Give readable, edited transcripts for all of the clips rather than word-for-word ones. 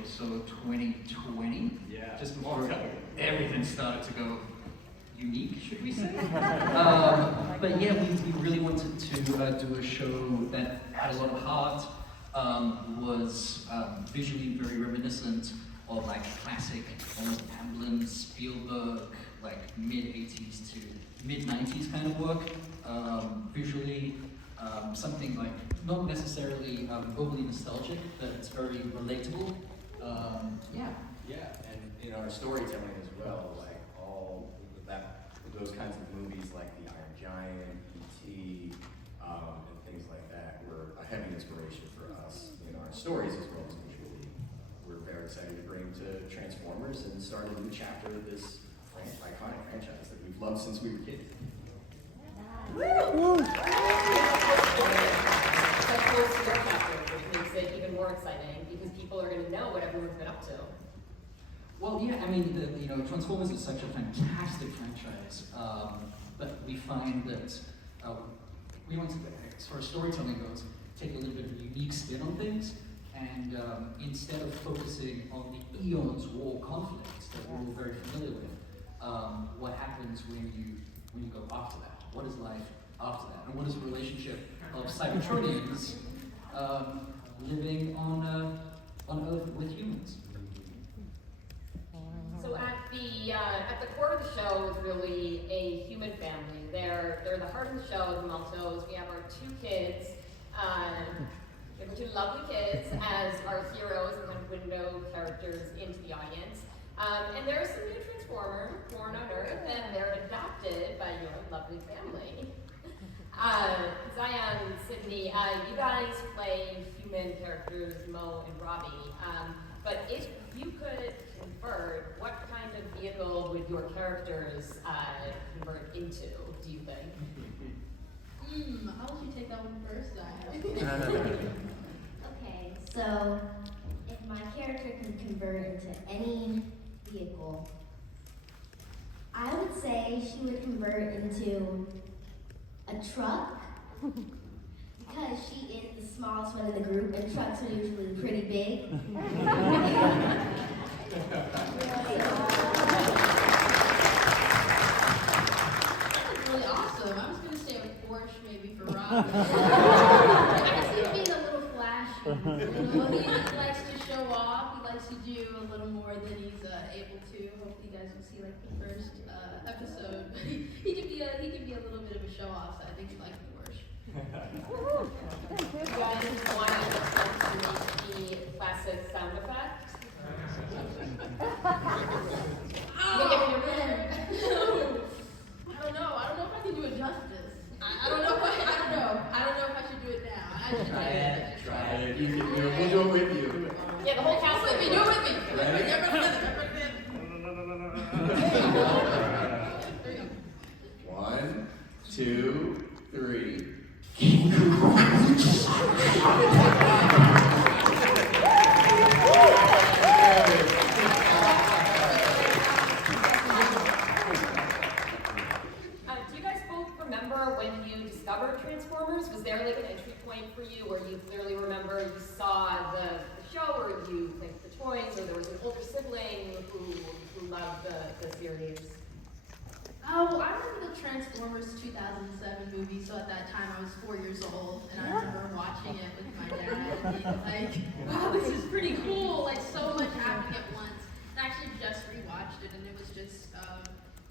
or so, 2020. Yeah. Just before everything started to go unique, should we say? But yeah, we really wanted to do a show that had a lot of heart, was visually very reminiscent of like classic, almost Amblin, Spielberg, like mid-80s to mid-90s kind of work. Visually, something like not necessarily overly nostalgic, but it's very relatable. Yeah. Yeah, and in our storytelling as well, like all those kinds of movies like The Iron Giant, E.T., and things like that were a heavy inspiration for us in our stories as well as visually. We're very excited to bring to Transformers and start a new chapter of this iconic franchise that we've loved since we were kids. So close to their chapter, which makes it even more exciting because people are going to know what everyone's been up to. Well, yeah, I mean, Transformers is such a fantastic franchise, but we find that we want to, as far as storytelling goes, take a little bit of a unique spin on things, and instead of focusing on the eons war conflicts that we're all very familiar with, what happens when you go after that? What is life after that? And what is the relationship of Cybertronians living on Earth with humans? So at the core of the show is really a human family. They're the heart of the show, the Maltos. We have our two kids, we have two lovely kids as our heroes and kind of window characters into the audience. And there are some new Transformers born on Earth, and they're adopted by your lovely family. Zion, Sydney, you guys play human characters, Mo and Robby. But if you could convert, what kind of vehicle would your characters convert into, do you think? I'll let you take that one first, Zion. Okay, so if my character can convert into any vehicle, I would say she would convert into a truck because she is the smallest one in the group, and trucks are usually pretty big. That's really awesome. I was going to say a Porsche maybe for Rob. I can see him being a little flashy. He likes to show off. He likes to do a little more than he's able to. Hopefully you guys will see like the first episode. he could be a little bit of a show off, so I think he'd like the Porsche. You guys want to make the classic sound effect? I don't know if I can do it justice. I don't know if I should do it now. I should Try it. You can do it. We'll do it with you. Yeah, the whole cast do it with me. One, two, three. Do you guys both remember when you discovered Transformers? Was there like an entry point for you where you clearly remember you saw the show, or you picked the toys, or there was an older sibling who loved the series? Oh, I remember the Transformers 2007 movie, so at that time I was 4 years old, and I remember watching it with my dad and being like, wow, this is pretty cool, like so much happening at once. And I actually just rewatched it, and it was just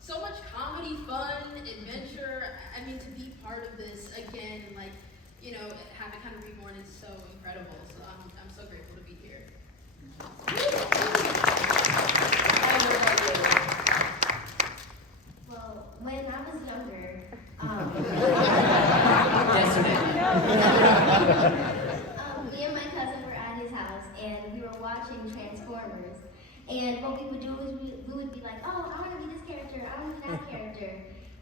so much comedy, fun, adventure. I mean, to be part of this again, and like, you know, have it kind of reborn is so incredible, so I'm so grateful to be here. Well, when I was younger, me and my cousin were at his house, and we were watching Transformers. And what we would do is we would be like, oh, I want to be this character, I want to be that character.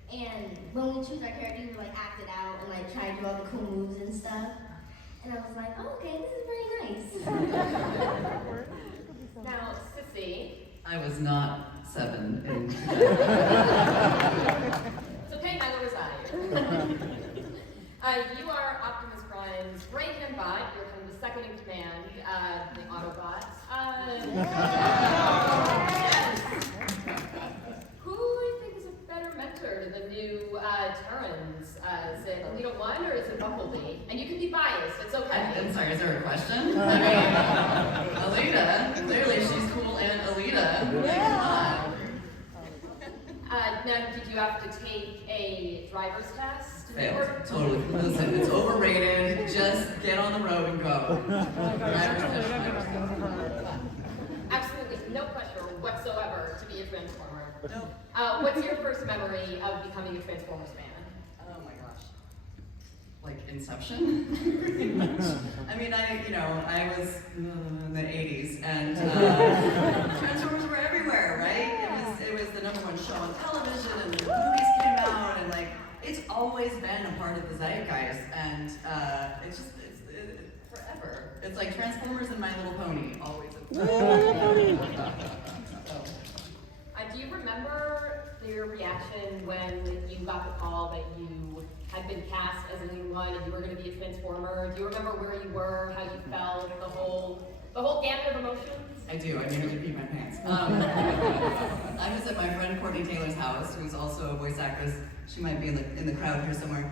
And when we choose our character, we would like act it out and like try to do all the cool moves and stuff. And I was like, oh, okay, this is very nice. Now, Cissy. I was not 7. It's okay, neither was I. You are Optimus Prime's right-hand bot. You're kind of the second in command, the Autobot. Who do you think is a better mentor to the new Terrans? Is it Alita 1 or is it Bumblebee? And you can be biased, it's okay. I'm sorry, is there a question? I mean, Alita, clearly she's cool and Alita. Yeah. Now, did you have to take a driver's test? Failed. Totally. Listen, it's overrated. Just get on the road and go. Driver's test, driver's test. Absolutely no pressure whatsoever to be a Transformer. Nope. What's your first memory of becoming a Transformers fan? Oh my gosh. Like Inception? I mean, I was in the 80s and Transformers were everywhere, right? It was the #1 show on television and the movies came out and like, it's always been a part of the zeitgeist and it's forever. It's like Transformers and My Little Pony, always. Do you remember your reaction when you got the call that you had been cast as a new one and you were going to be a Transformer? Do you remember where you were, how you felt, the whole gamut of emotions? I do, I nearly peed my pants. I was at my friend Courtney Taylor's house, who's also a voice actress. She might be in the crowd here somewhere.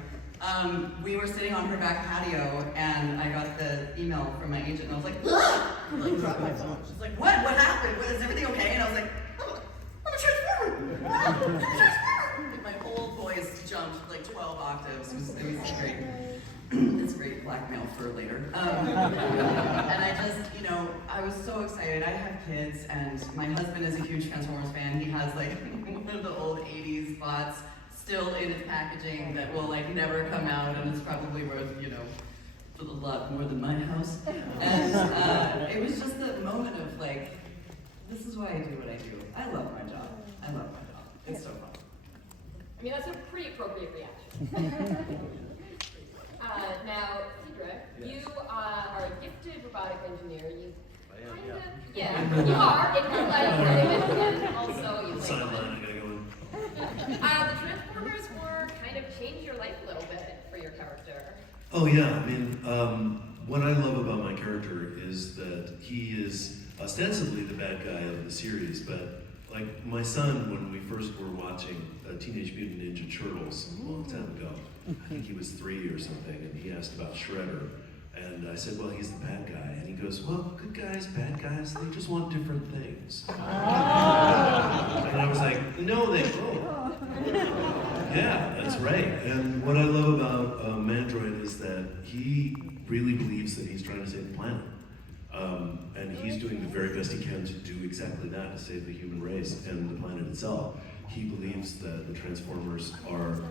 We were sitting on her back patio, and I got the email from my agent, and I was like, "Ah!" I like dropped my phone. She's like, "What? What happened? Is everything okay?" And I was like, "Oh, I'm a Transformer! I'm a Transformer!" Like, my whole voice jumped like 12 octaves. It was great. It's great blackmail for later. And I just, I was so excited. I have kids, and my husband is a huge Transformers fan. He has like one of the old 80s bots still in its packaging that will like never come out, and it's probably worth, a lot more than my house. And it was just the moment of like, this is why I do what I do. I love my job. I love my job. It's so fun. I mean, that's a pretty appropriate reaction. Now, Diedrich, you are a gifted robotic engineer. You you are in real life, and also you play one. The Transformers were kind of changed your life a little bit for your character. Oh yeah, I mean, what I love about my character is that he is ostensibly the bad guy of the series, but like my son, when we first were watching Teenage Mutant Ninja Turtles a long time ago, I think he was 3 or something, and he asked about Shredder, and I said, well, he's the bad guy, and he goes, well, good guys, bad guys, they just want different things. And I was like, no, they don't. Yeah, that's right. And what I love about Mandroid is that he really believes that he's trying to save the planet. And he's doing the very best he can to do exactly that, to save the human race and the planet itself. He believes that the Transformers are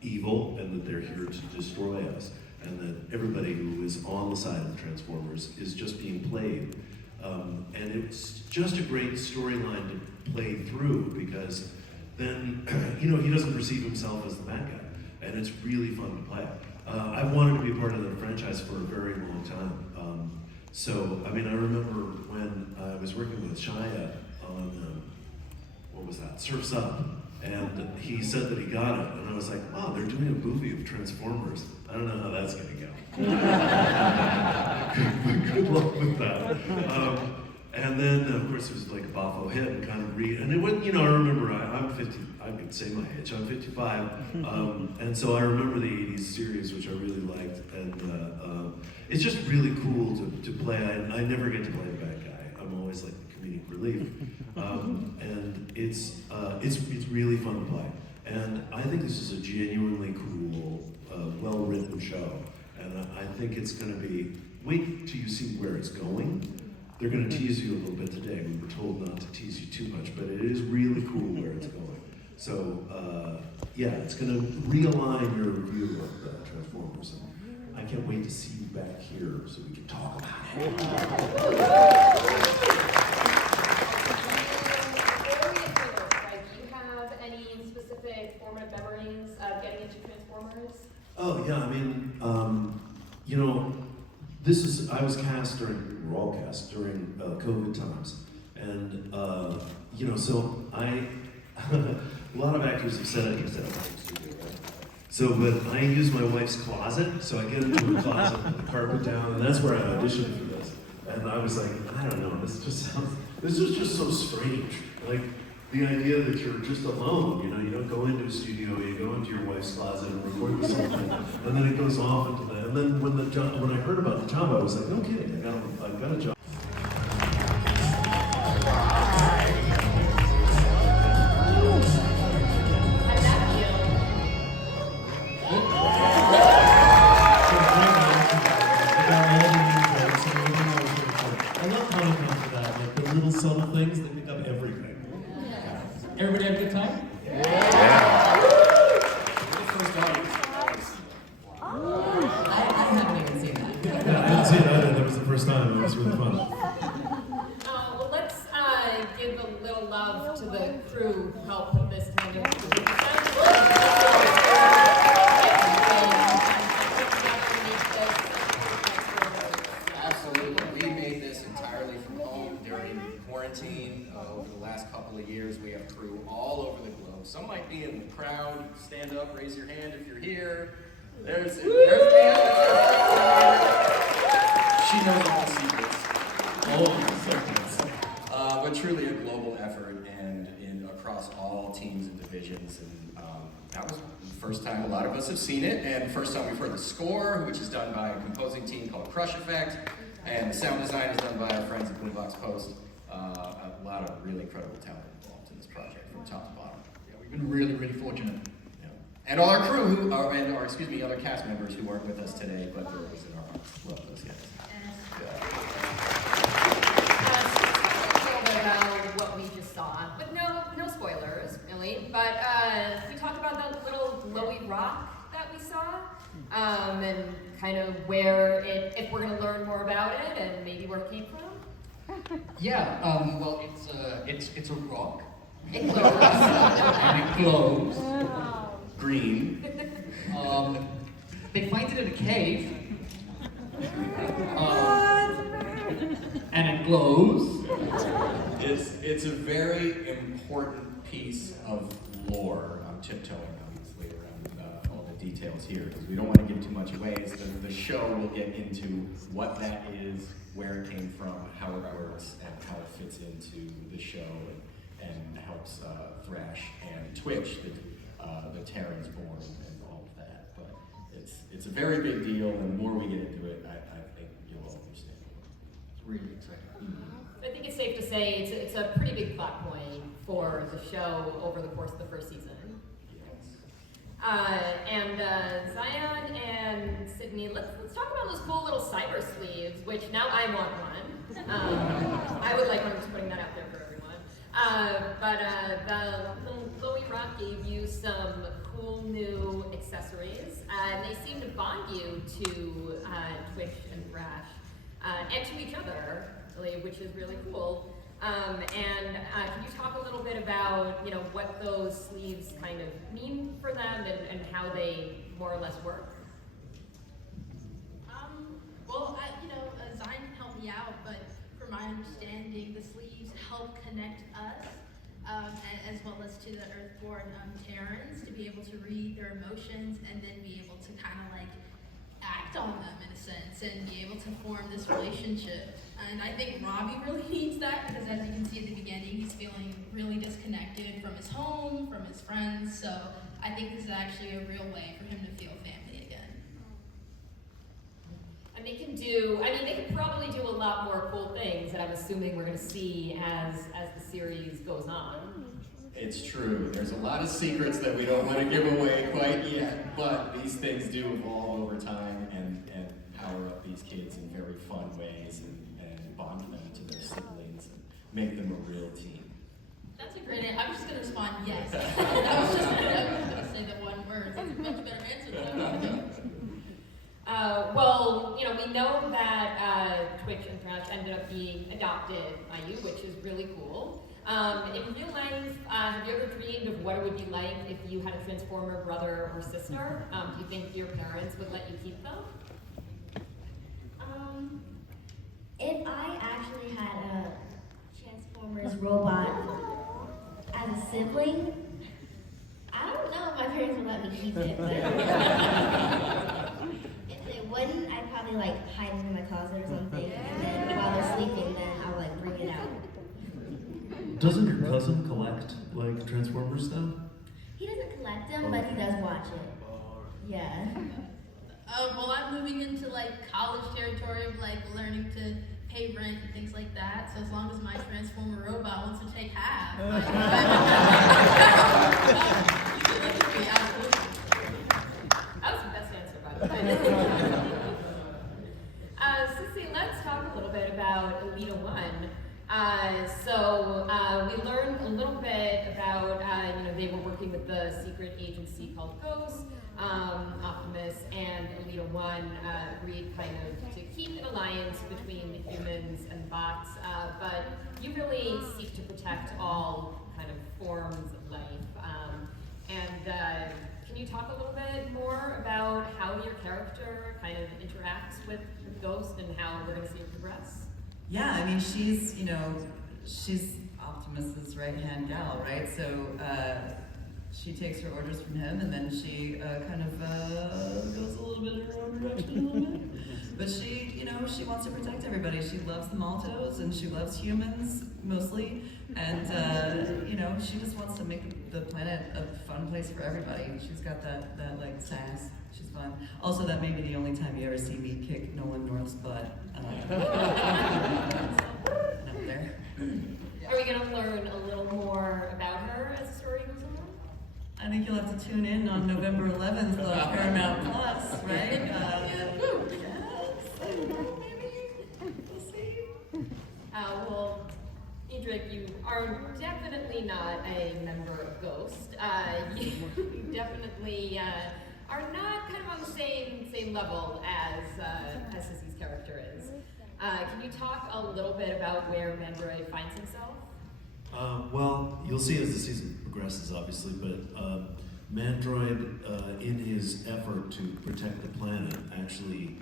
evil and that they're here to destroy us, and that everybody who is on the side of the Transformers is just being played. And it's just a great storyline to play through, because then, he doesn't perceive himself as the bad guy, and it's really fun to play. I've wanted to be part of the franchise for a very long time. So, I remember when I was working with Shia on, Surf's Up, and he said that he got it, and I was like, wow, they're doing a movie of Transformers. I don't know how that's gonna go. Good luck with that. And then, of course, it was like a Boffo hit and kind of and it went, I remember, I'm 50, I can say my age, I'm 55, and so I remember the 80s series, which I really liked, and it's just really cool to play. I never get to play the bad guy. I'm always like the comedic relief, and it's really fun to play. And I think this is a genuinely cool, well-written show, and I think it's going to be, wait till you see where it's going. They're going to tease you a little bit today. We were told not to tease you too much, but it is really cool where it's going. So, yeah, it's going to realign your view of the Transformers. And I can't wait to see you back here so we can talk about it. Before we get further, do you have any specific formative memories of getting into Transformers? Oh, yeah, I was cast we were all cast during COVID times. And, so a lot of actors have said it, right? So, but I use my wife's closet, so I get into her closet, put the carpet down, and that's where I auditioned for this. And I was like, I don't know, this just sounds, this is just so strange. Like, the idea that you're just alone, you know, you don't go into a studio, you go into your wife's closet and record something, and then it goes off into that. And then when I heard about the job, I was like, no kidding, I got a job. Subtle things that make up everything. Everybody have a good time? I haven't even seen that. Yeah, I didn't see it either. That was the first time. It was really fun. Well, let's give a little love to the crew who helped put this together. Absolutely. We made this entirely from home during quarantine. Over the last couple of years, we have crew all over the globe. Some might be in the crowd. Stand up, raise your hand if you're here. There's Pam. She knows all the secrets. All of the secrets. But truly a global effort and across all teams and divisions. And that was the first time a lot of us have seen it, and the first time we've heard the score, which is done by a composing team called Crush Effect, and the sound design is done by our friends at Boombox Post. A lot of really incredible talent involved in this project from top to bottom. Yeah, we've been really, really fortunate. Yeah. And all our crew, other cast members who aren't with us today, but they're always in our hearts. Love those guys. About what we just saw, but no spoilers, really. But we talked about that little glowy rock that we saw, and kind of where if we're going to learn more about it, and maybe where it came from. Yeah, well, it's a rock. It glows. And it glows. Green. They find it in a cave. And it glows. It's a very important piece of lore. I'm tiptoeing obviously around all the details here because we don't want to give too much away. The show will get into what that is, where it came from, how it works, and how it fits into the show and helps Thrash and Twitch, the Terrans born and all of that. But it's a very big deal, and the more we get into it, I think you'll all understand more. It's really exciting. I think it's safe to say it's a pretty big plot point for the show over the course of the first season. And Zion and Sydney, let's talk about those cool little cyber sleeves, which now I want one. I would like one, just putting that out there for everyone. But the little glowy rock gave you some cool new accessories, and they seem to bond you to Twitch and Thrash, and to each other, really, which is really cool. Can you talk a little bit about, what those sleeves kind of mean for them and how they more or less work? Well, Zion can help me out, but from my understanding, the sleeves help connect us, as well as to the Earthborn Terrans, to be able to read their emotions and then be able to kind of like act on them in a sense and be able to form this relationship. And I think Robby really needs that because, as you can see at the beginning, he's feeling really disconnected from his home, from his friends. So I think this is actually a real way for him to feel family again. And they can probably do a lot more cool things that I'm assuming we're going to see as the series goes on. It's true. There's a lot of secrets that we don't want to give away quite yet, but these things do evolve over time and power up these kids in very fun ways and bond them to their siblings and make them a real team. That's a great answer. I'm just going to respond yes. I was just going to say the one word. That's a much better answer than We know that Twitch and Thrash ended up being adopted by you, which is really cool. In real life, have you ever dreamed of what it would be like if you had a Transformer brother or sister? Do you think your parents would let you keep them? If I actually had a Transformers robot as a sibling, I don't know if my parents would let me keep it. But if they wouldn't, I'd probably hide it in my closet or something. And then while they're sleeping, then I'll bring it out. Doesn't your cousin collect like Transformers stuff? He doesn't collect them, but he does watch it. Yeah. Well, I'm moving into like college territory of like learning to pay rent and things like that. So as long as my Transformer robot wants to take half. That was the best answer, by the way. Cissy, let's talk a little bit about Alita 1. We learned a little bit about, they were working with the secret agency called Ghost. Optimus and Alita 1 agreed kind of to keep an alliance between the humans and the bots, but you really seek to protect all kind of forms of life. Can you talk a little bit more about how your character kind of interacts with Ghost and how we're going to see it progress? Yeah, I mean, she's Optimus's right-hand gal, right? So she takes her orders from him, and then she kind of goes a little bit in her own direction a little bit. But she wants to protect everybody. She loves the Maltos, and she loves humans, mostly. And, she just wants to make the planet a fun place for everybody. She's got that like, sass. She's fun. Also, that may be the only time you ever see me kick Nolan North's butt. Up there. Are we going to learn a little more about her as the story goes along? I think you'll have to tune in on November 11th on Paramount Plus, right? Yes, I don't know, maybe. We'll see. Well, Diedrich, you are definitely not a member of Ghost. You definitely are not kind of on the same level as Cissy's character is. Can you talk a little bit about where Mandroid finds himself? Well, you'll see as the season progresses, obviously, but Mandroid, in his effort to protect the planet, actually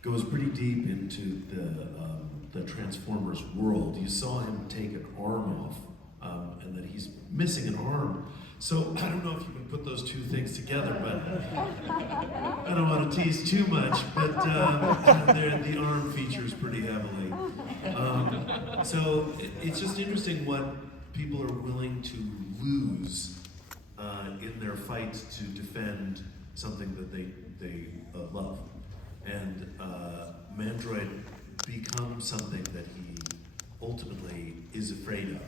goes pretty deep into the Transformers world. You saw him take an arm off, and that he's missing an arm. So I don't know if you can put those two things together, but I don't want to tease too much, but the arm features pretty heavily. So it's just interesting what people are willing to lose in their fight to defend something that they love. And Mandroid becomes something that he ultimately is afraid of.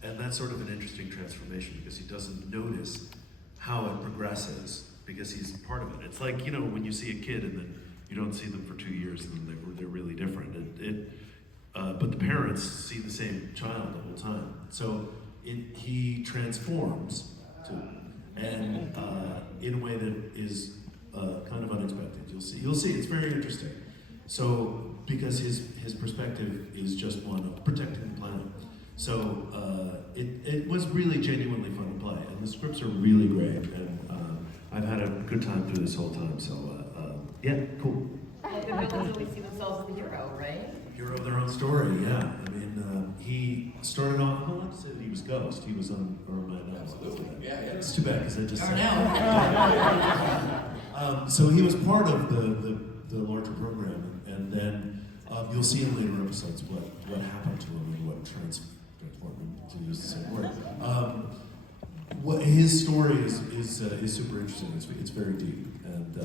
And that's sort of an interesting transformation because he doesn't notice how it progresses because he's part of it. It's like, when you see a kid and then you don't see them for 2 years and then they're really different. But the parents see the same child the whole time. So he transforms too, and in a way that is kind of unexpected. You'll see. It's very interesting. So because his perspective is just one of protecting the planet. So it was really genuinely fun to play, and the scripts are really great, and I've had a good time through this whole time. So yeah, cool. Well, the villains really see themselves as the hero, right? Hero of their own story, yeah. I mean, he started on. I'll have to say that he was Ghost. He was on. Or am I not? Absolutely. Yeah. It's too bad because I just Or said. no. So he was part of the larger program, and then you'll see in later episodes what happened to him and what transformed to use the same word. What his story is super interesting. It's very deep, and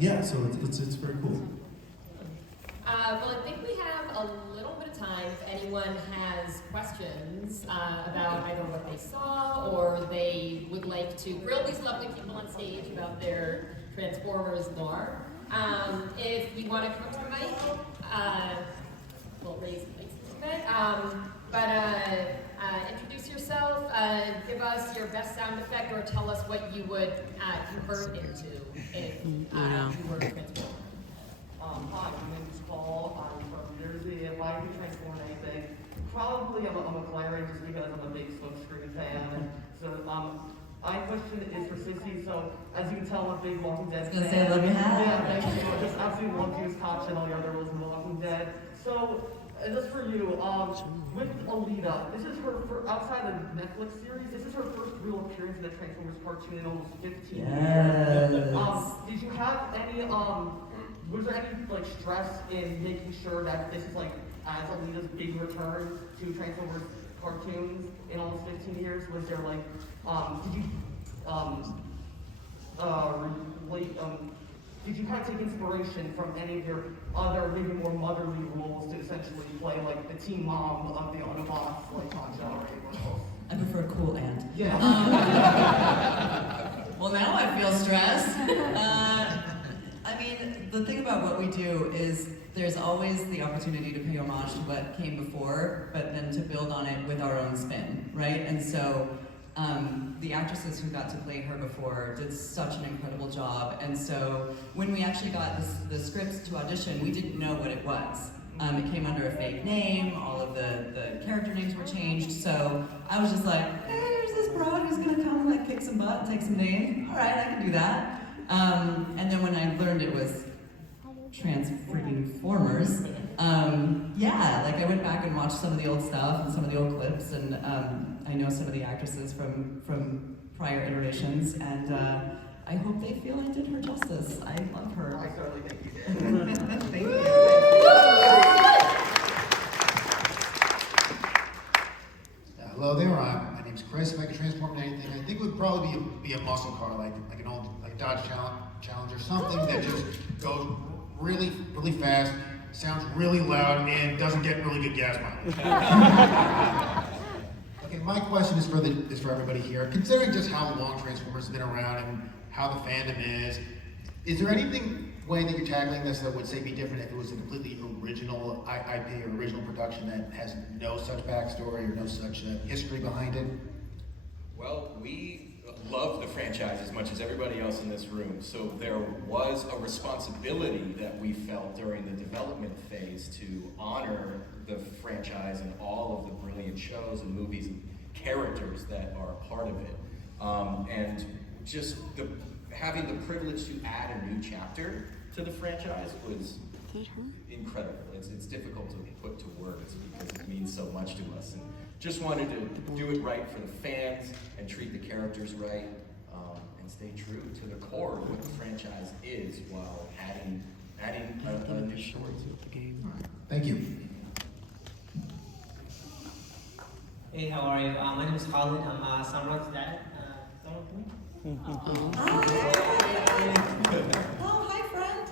yeah, so it's very cool. Well, I think we have a little bit of time if anyone has questions about either what they saw or they would like to grill these lovely people on stage about their Transformers lore. If you want to come up to the mic, we'll raise the mics a little bit. Introduce yourself, give us your best sound effect, or tell us what you would convert into if you were a Transformer. Hi, my name is Paul. I'm from New Jersey. If I could transform anything, probably I'm a McLaren just because I'm a big Smokescreen fan. So my question is for Cissy. So as you can tell, I'm a big Walking Dead fan. I was gonna say, love your hat. Yeah, thank you. I just absolutely love Hughes Koch and all the other roles in The Walking Dead. So just for you, with Alita, this is her outside of the Netflix series. This is her first real appearance in the Transformers cartoon in almost 15 years. Did you have any was there any stress in making sure that this is as Alita's big return to Transformers cartoons in almost 15 years? Was there like, did you did you kind of take inspiration from any of your other, maybe more motherly roles to essentially play like the teen mom of the Autobots, like on Show or anyone else? I prefer cool aunt. Yeah. Well, now I feel stressed. I mean, the thing about what we do is there's always the opportunity to pay homage to what came before, but then to build on it with our own spin, right? And so the actresses who got to play her before did such an incredible job. And so when we actually got the scripts to audition, we didn't know what it was. It came under a fake name, all of the character names were changed, so I was just like, hey, here's this broad who's gonna come and like kick some butt and take some names. All right, I can do that. And then when I learned it was Transformers, yeah, like I went back and watched some of the old stuff and some of the old clips, and I know some of the actresses from prior iterations, and I hope they feel I did her justice. I love her. I certainly think you did. Thank you. Hello there, my name's Chris. If I could transform into anything, I think it would probably be a muscle car, like an old Dodge Challenger, something that just goes really, really fast, sounds really loud, and doesn't get really good gas mileage. Okay, my question is for everybody here. Considering just how long Transformers has been around and how the fandom is there anything way that you're tackling this that would say be different if it was a completely original IP or original production that has no such backstory or no such history behind it? Well, we love the franchise as much as everybody else in this room, so there was a responsibility that we felt during the development phase to honor the franchise and all of the brilliant shows and movies and characters that are part of it. And just having the privilege to add a new chapter to the franchise was incredible. It's difficult to put to words because it means so much to us. And just wanted to do it right for the fans and treat the characters right, and stay true to the core of what the franchise is while adding a new story to the game. Thank you. Hey, how are you? My name is Khalid. I'm Samrad's dad. Oh, hi, friend.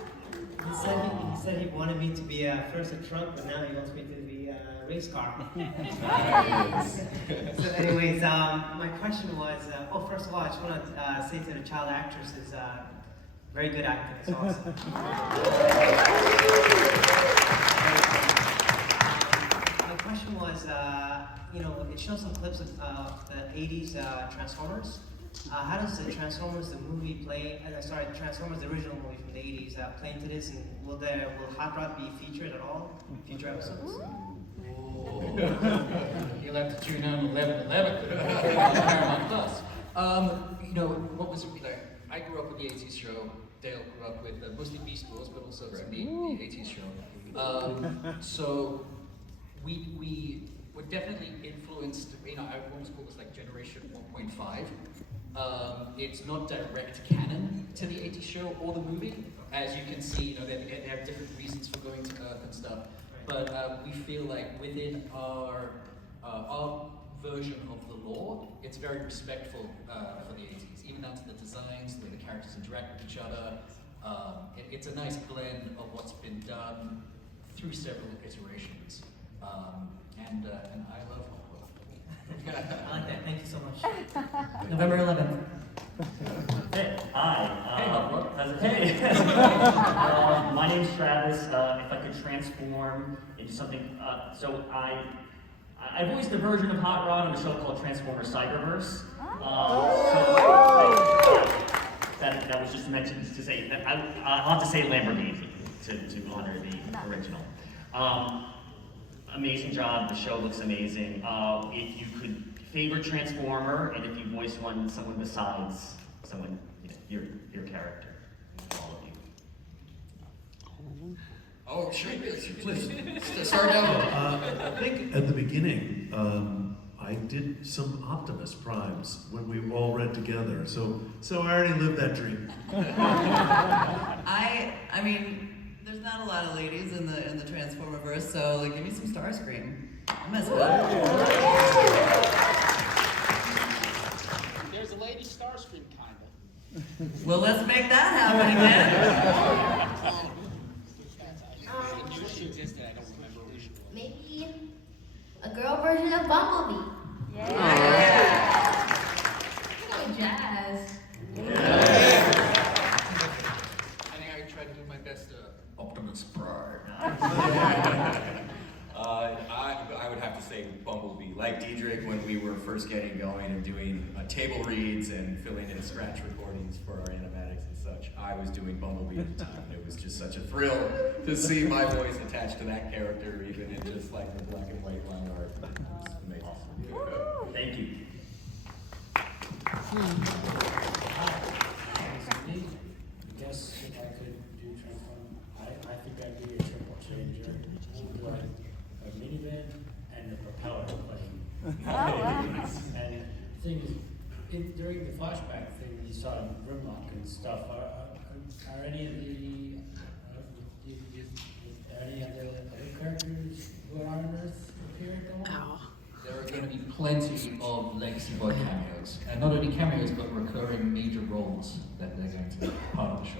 He said he wanted me to be first a truck, but now he wants me to be a race car. So anyways, my question was, well, first of all, I just want to say to the child actresses, very good acting, it's awesome. My question was, it shows some clips of the 80s Transformers. How does the Transformers, the movie, Transformers, the original movie from the 80s, play into this, and will Hot Rod be featured at all in future episodes? You'll have to tune in 11/11 Paramount Plus. I grew up with the 80s show. Dale grew up with mostly Beast Wars, but also the 80s show. So we were definitely influenced. I almost call this like Generation 1.5. It's not direct canon to the 80s show or the movie. As you can see, they have different reasons for going to Earth and stuff. But we feel like within our version of the lore, it's very respectful for the 80s, even down to the designs, the way the characters interact with each other. It's a nice blend of what's been done through several iterations. And I love Hot Rod. I like that. Thank you so much. November 11th. Hey, hi. Hey, Hot Rod. Hey. My name's Travis. If I could transform into something, so I voiced a version of Hot Rod on a show called Transformers Cyberverse. That was just mentioned to say that I'll have to say Lamborghini to honor the original. Amazing job. The show looks amazing. If you could favorite Transformer, and if you voice someone besides someone, your character, all of you. Oh, sure, please. Start down. I think at the beginning, I did some Optimus Primes when we all read together. So I already lived that dream. I mean, There's not a lot of ladies in the Transformerverse, so like, give me some Starscream. I'm messing with it. There's a lady Starscream, kinda. Well, let's make that happen again. I knew she existed, I don't remember who she was. Maybe a girl version of Bumblebee. I'm gonna go Jazz. I think I tried to do my best Optimus Prime. I would have to say Bumblebee. Like Diedrich, when we were first getting going and doing table reads and filling in scratch recordings for our animatics and such, I was doing Bumblebee at the time. It was just such a thrill to see my voice attached to that character, even in just like the black and white line art. It was amazing. Thank you. I guess if I could do Transform, I think I'd be a triple changer. Do a minivan and a propeller plane. And the thing is, during the flashback thing, you saw Grimlock and stuff. Are any of the other characters who are on Earth appear at all? There are going to be plenty of Legacy Boy cameos. And not only cameos, but recurring major roles that they're going to be part of the show.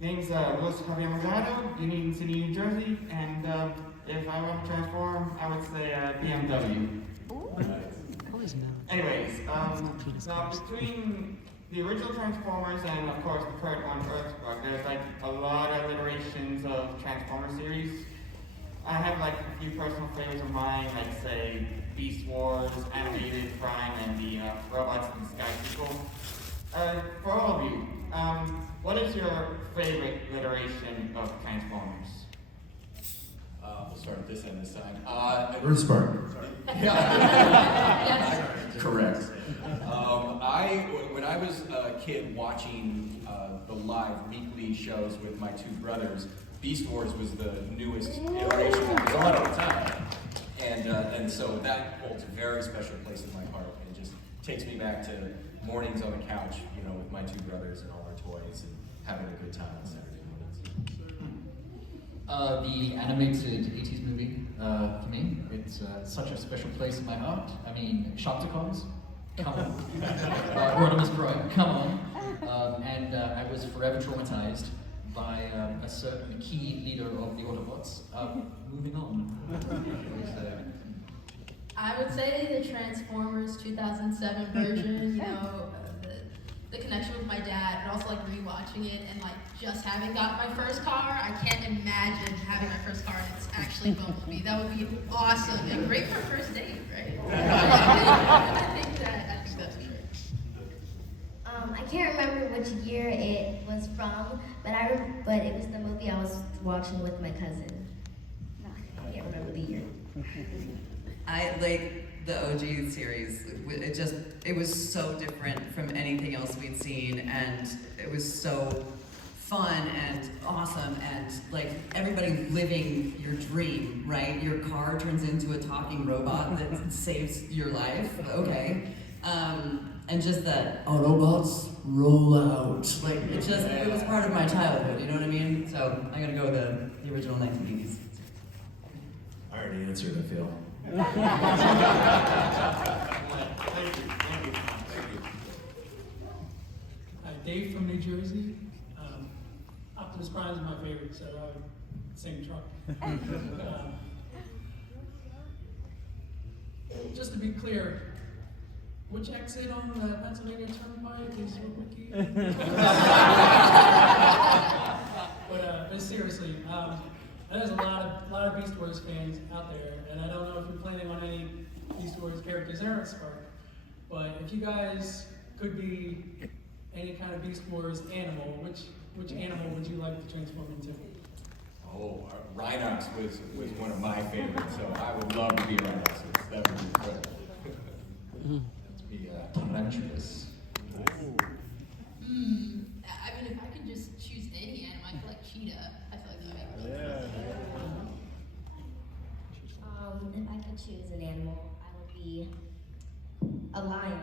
Name's Louis Javier Morgado, Union City, New Jersey, and if I want to transform, I would say BMW. Anyways, now between the original Transformers and of course the current one, EarthSpark, there's like a lot of iterations of Transformer series. I have like a few personal favorites of mine, like say Beast Wars, Animated Prime, and the Robots in the Sky sequel. For all of you, what is your favorite iteration of Transformers? We'll start at this end this time. EarthSpark. Yeah. Correct. When I was a kid watching the live weekly shows with my two brothers, Beast Wars was the newest iteration that was on at the time. And so that holds a very special place in my heart. It just takes me back to mornings on the couch, with my two brothers and all our toys and having a good time on Saturday mornings. The animated 80s movie, for me, it's such a special place in my heart. I mean, Sharkticons, come on. Rodimus Prime, come on. And I was forever traumatized by a certain key leader of the Autobots. Moving on. I would say the Transformers 2007 version, the connection with my dad, and also like rewatching it and like just having got my first car. I can't imagine having my first car and it's actually Bumblebee. That would be awesome and great for a first date, right? I think that's great. I can't remember which year it was from, but it was the movie I was watching with my cousin. I can't remember the year. I like the OG series. It was so different from anything else we'd seen, and it was so fun and awesome, and like everybody living your dream, right? Your car turns into a talking robot that saves your life. Okay. And just that Autobots roll out. Like it was part of my childhood, you know what I mean? So I'm gonna go with the original 1980s. I already answered, I feel. Dave from New Jersey. Optimus Prime is my favorite, so same truck. Just to be clear, which exit on the Pennsylvania Turnpike is Wiki? But seriously, there's a lot of Beast Wars fans out there, and I don't know if you're planning on any Beast Wars characters in EarthSpark, but if you guys could be any kind of Beast Wars animal, which animal would you like to transform into? Oh, Rhinox was one of my favorites, so I would love to be Rhinox. That would be incredible. To be tarantulas. I mean, if I could just choose any animal, I feel like cheetah. I feel like that would be really lion.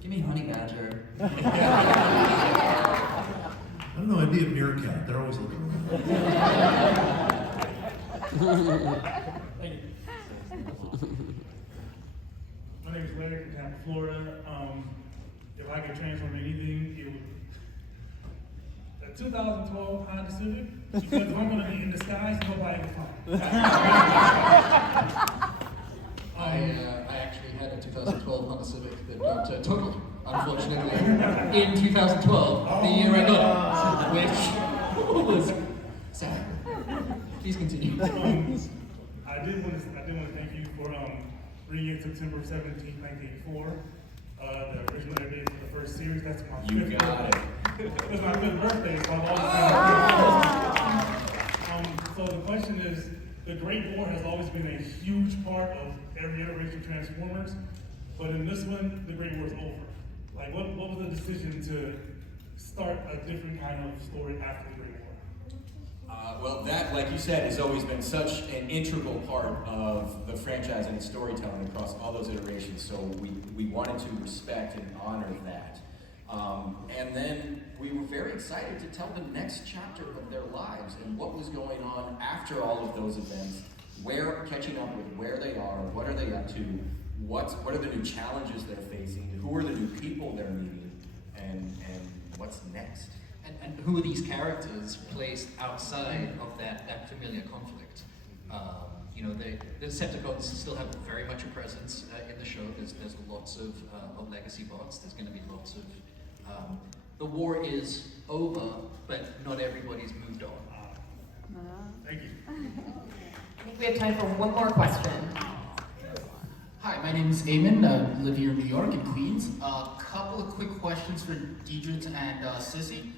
Give me honey badger. I don't know, I'd be a meerkat. They're always looking around. My name is Larry from Tampa, Florida. If I could transform anything, it would. The 2012 Honda Civic, because if I'm going to be in disguise, nobody can find me. I actually had a 2012 Honda Civic that got totaled, unfortunately, in 2012, the year I got it, which was sad. Please continue. I did want to thank you for bringing in September 17th, 1984, the original air date for the first series. That's my You fifth got birthday. it. It was my 5th birthday, so I've always so the question is, the Great War has always been a huge part of every iteration of Transformers, but in this one, the Great War is over. Like, what was the decision to start a different kind of story after the Great War? Well, that, like you said, has always been such an integral part of the franchise and its storytelling across all those iterations, so we wanted to respect and honor that. And then we were very excited to tell the next chapter of their lives and what was going on after all of those events, catching up with where they are, what are they up to, what are the new challenges they're facing, who are the new people they're meeting, and what's next. And who are these characters placed outside of that familiar conflict? You know, the Decepticons still have very much a presence in the show. There's lots of legacy bots. There's going to be lots of. The war is over, but not everybody's moved on. Thank you. I think we have time for one more question. Hi, my name is Eamon. I live here in New York, in Queens. A couple of quick questions for Diedrich and Cissy.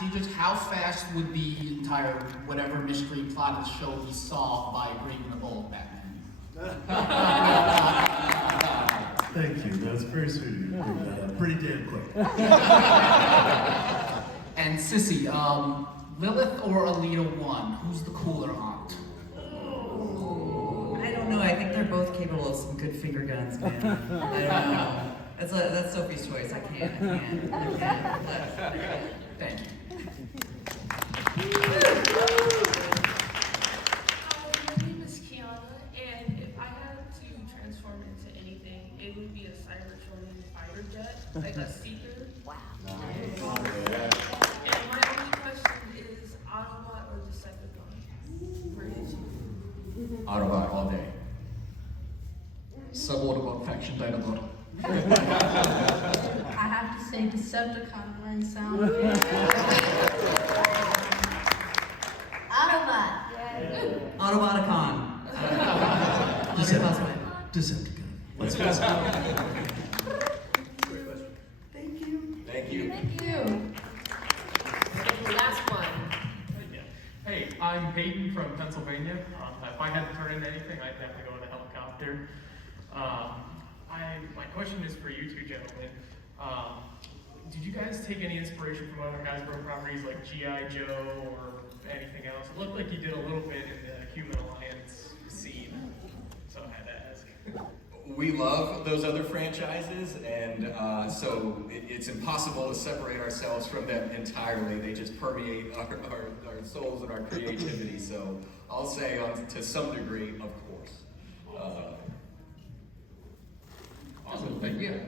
Diedrich, how fast would the entire whatever mystery plot of the show be solved by bringing the old Batman? Thank you, that's very sweet of you. Pretty damn quick. And Cissy, Lilith or Alita 1, who's the cooler aunt? I don't know. I think they're both capable of some good finger guns, man. I don't know. That's Sophie's choice. I can't. Thank you. My name is Kiana, and if I had to transform into anything, it would be a Cybertronian fighter jet, like a Seeker. Wow. And my only question is Autobot or Decepticon? For each. Autobot all day. Sub-Autobot faction Dinobot. I have to say Decepticon when I sound Autobot. Autoboticon. Decepticon. What's the best one? Thank you. Thank you. The last one. Hey, I'm Peyton from Pennsylvania. If I had to turn into anything, I'd definitely go with a helicopter. My question is for you two gentlemen. Did you guys take any inspiration from other Hasbro properties like G.I. Joe or anything else? It looked like you did a little bit in the Human Alliance scene, so I had to ask. We love those other franchises, and so it's impossible to separate ourselves from them entirely. They just permeate our souls and our creativity. So I'll say, to some degree, of course. Awesome, thank you.